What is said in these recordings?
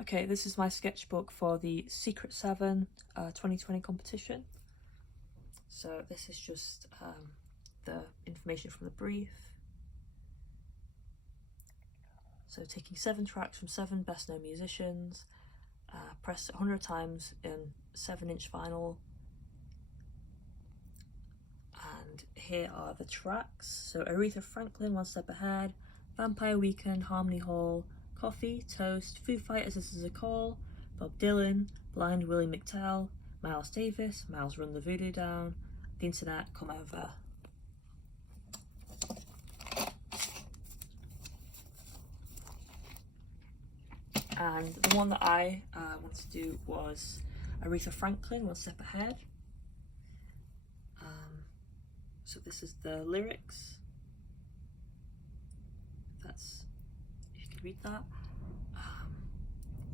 Okay, this is my sketchbook for the Secret7 2020 competition. So this is just the information from the brief. So taking 7 tracks from 7 best known musicians, pressed 100 times in 7-inch vinyl. And here are the tracks. So Aretha Franklin, One Step Ahead, Vampire Weekend, Harmony Hall, Coffee, Toast, Foo Fighters, This Is a Call, Bob Dylan, Blind Willie McTell, Miles Davis, Miles Run the Voodoo Down, The Internet, Come Over. And the one that I wanted to do was Aretha Franklin, One Step Ahead. So this is the lyrics. You can read that.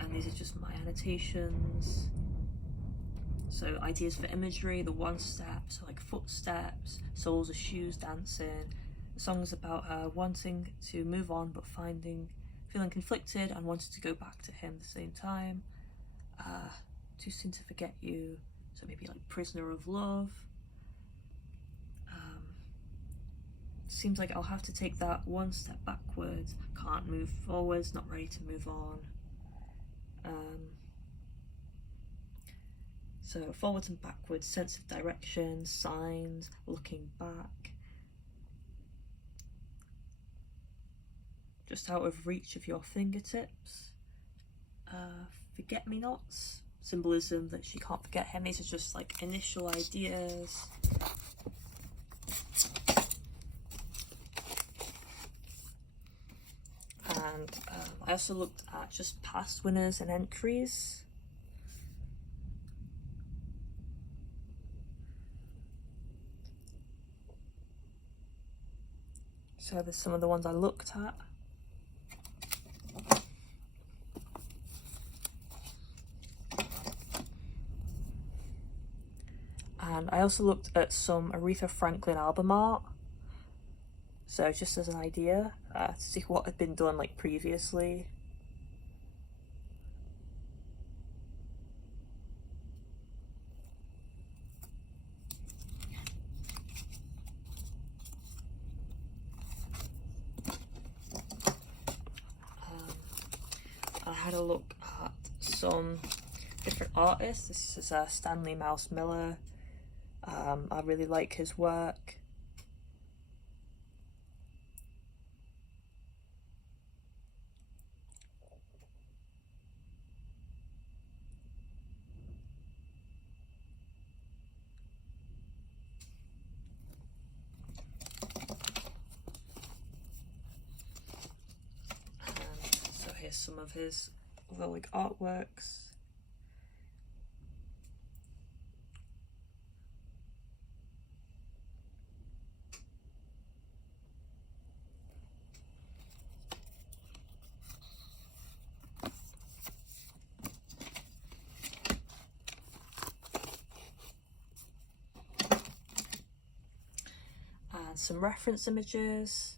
And these are just my annotations. So ideas for imagery, the one step, so like footsteps, soles of shoes dancing. The song's about her wanting to move on but feeling conflicted and wanting to go back to him at the same time. Too soon to forget you, so maybe like prisoner of love. Seems like I'll have to take that one step backwards, can't move forwards, not ready to move on. So forwards and backwards, sense of direction, signs, looking back. Just out of reach of your fingertips. Forget-me-nots, symbolism that she can't forget him. These are just like initial ideas. And I also looked at just past winners and entries. So there's some of the ones I looked at. And I also looked at some Aretha Franklin album art. So just as an idea, to see what had been done like previously. I had a look at some different artists. This is Stanley Mouse Miller. I really like his work. So here's some of his other like artworks. And some reference images,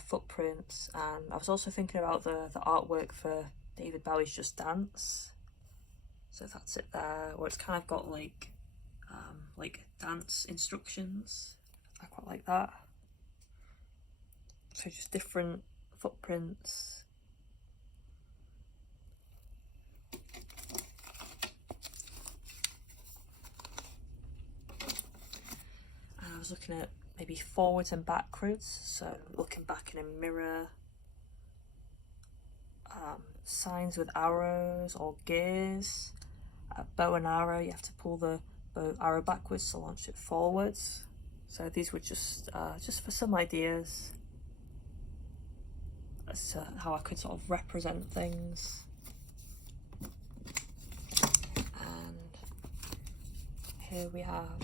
footprints, and I was also thinking about the artwork for David Bowie's Just Dance. So that's it there, where it's kind of got like dance instructions. I quite like that. So just different footprints. And I was looking at maybe forwards and backwards, so looking back in a mirror. Signs with arrows or gears. Bow and arrow, you have to pull the arrow backwards to launch it forwards. So these were just for some ideas as to how I could sort of represent things. And here we have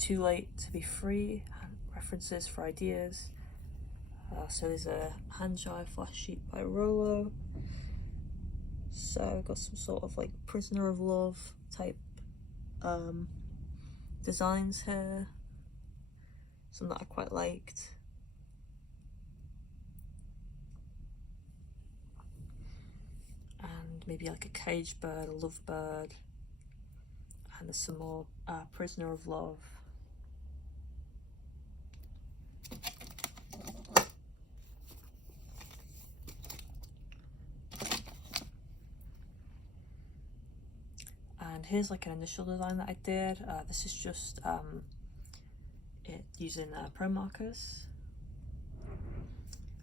Too Late to Be Free, and references for ideas. So there's a hand jive flash sheet by Rolo. So got some sort of like prisoner of love type designs here. Some that I quite liked. maybe like a cage bird, a lovebird, and there's some more prisoner of love. And here's like an initial design that I did. This is just it using pro markers,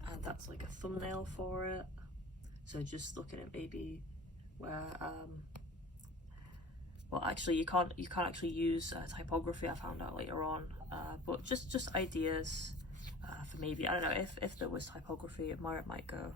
and that's like a thumbnail for it. So just looking at maybe where well, actually you can't actually use typography, I found out later on, but just ideas for maybe, I don't know, if there was typography, it might go.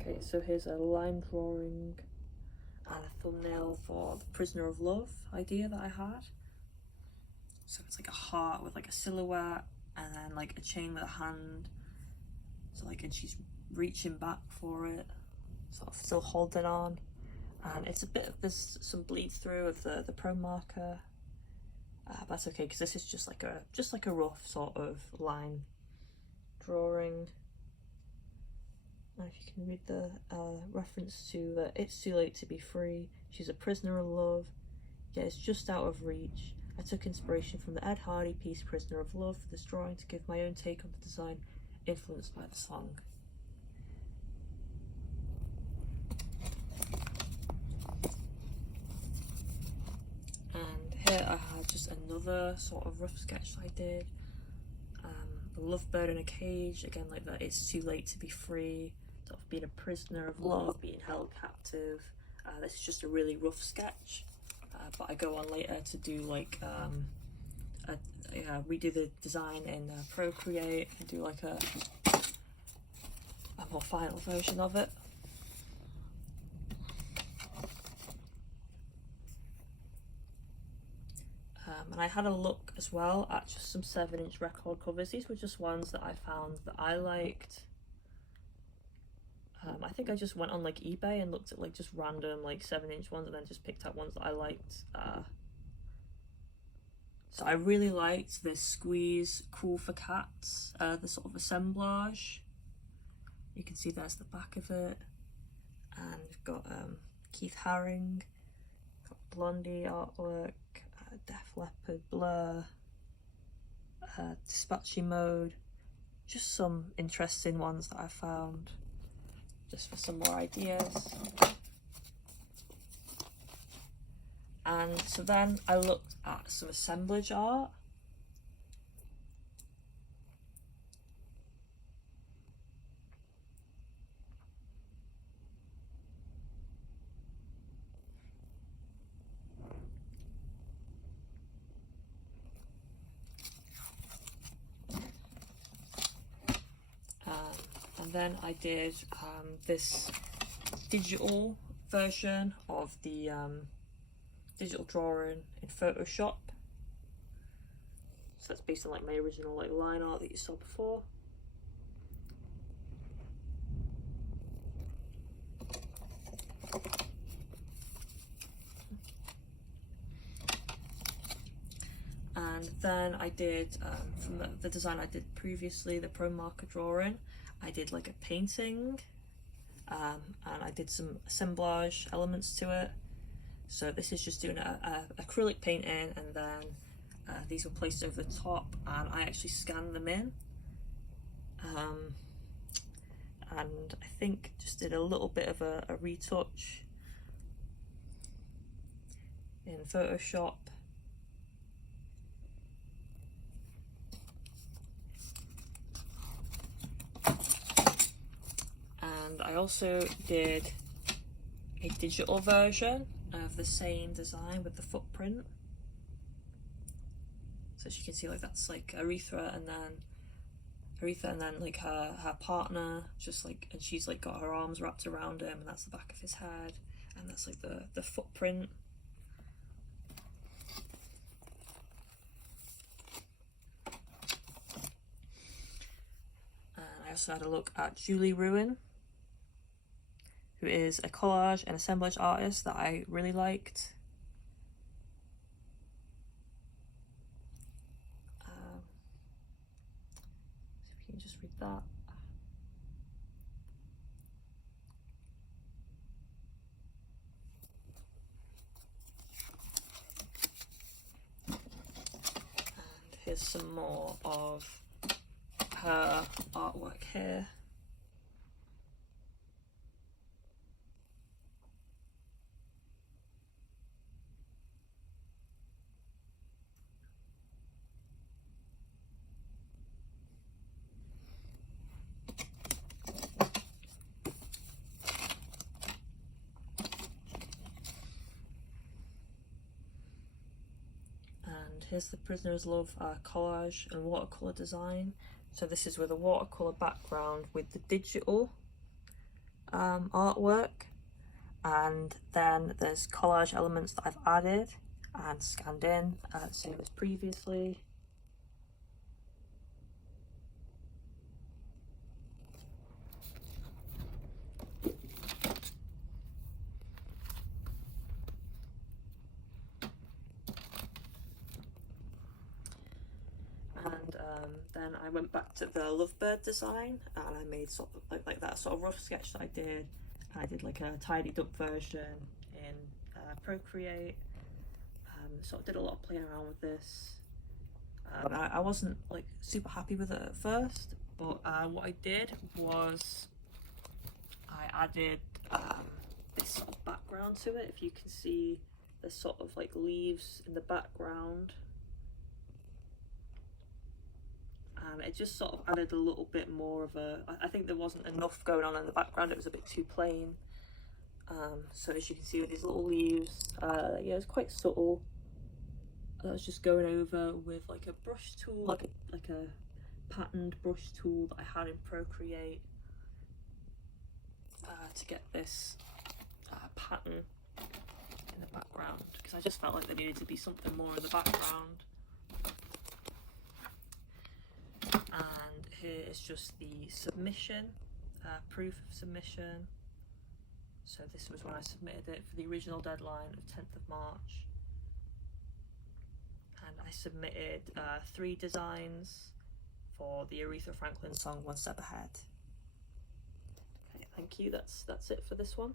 Okay, so here's a line drawing and a thumbnail for the prisoner of love idea that I had. So it's like a heart with like a silhouette, and then like a chain with a hand. So like, and she's reaching back for it, sort of still holding on. And it's a bit of, there's some bleed through of the pro marker. That's okay, because this is just like a rough sort of line drawing. And if you can read the reference to that, it's too late to be free. She's a prisoner of love, yet it's just out of reach. I took inspiration from the Ed Hardy piece Prisoner of Love for this drawing to give my own take on the design, influenced by the song. And here I had just another sort of rough sketch I did. A lovebird in a cage, again like that, it's too late to be free, sort of being a prisoner of love, being held captive. This is just a really rough sketch, but I go on later to do like redo the design in Procreate and do like a more final version of it. And I had a look as well at just some 7-inch record covers. These were just ones that I found that I liked. I think I just went on like eBay and looked at like just random like 7-inch ones, and then just picked out ones that I liked. So I really liked this Squeeze Cool for Cats, the sort of assemblage. You can see there's the back of it, and we've got Keith Haring, got Blondie artwork, Def Leppard, Blur, Dispatchy Mode, just some interesting ones that I found, just for some more ideas. And so then I looked at some assemblage art. And then I did this digital version of the digital drawing in Photoshop. So that's based on like my original like line art that you saw before. And then I did, from the design I did previously, the pro marker drawing, I did like a painting, and I did some assemblage elements to it. So this is just doing a acrylic painting, and then these were placed over the top, and I actually scanned them in. And I think just did a little bit of a retouch in Photoshop. And I also did a digital version of the same design with the footprint. So as you can see, like that's like Aretha, and then like her partner, just like, and she's like got her arms wrapped around him, and that's the back of his head, and that's like the footprint. I also had a look at Julie Ruin, who is a collage and assemblage artist that I really liked. So if you can just read that. And here's some more of her artwork here. And here's the Prisoner's Love collage and watercolour design. So this is with a watercolour background with the digital artwork, and then there's collage elements that I've added and scanned in, same as previously. And then I went back to the lovebird design, and I made sort of like that sort of rough sketch that I did. I did like a tidied up version in Procreate. Sort of did a lot of playing around with this. I wasn't like super happy with it at first, but what I did was I added this sort of background to it. If you can see, there's sort of like leaves in the background. And it just sort of added a little bit more of a, I think there wasn't enough going on in the background, it was a bit too plain. So as you can see with these little leaves, yeah, it's quite subtle. I was just going over with like a brush tool, like a patterned brush tool that I had in Procreate to get this pattern in the background, because I just felt like there needed to be something more in the background. And here is just the submission, proof of submission. So this was when I submitted it for the original deadline of 10th of March. And I submitted 3 designs for the Aretha Franklin song One Step Ahead. Okay, thank you. That's it for this one.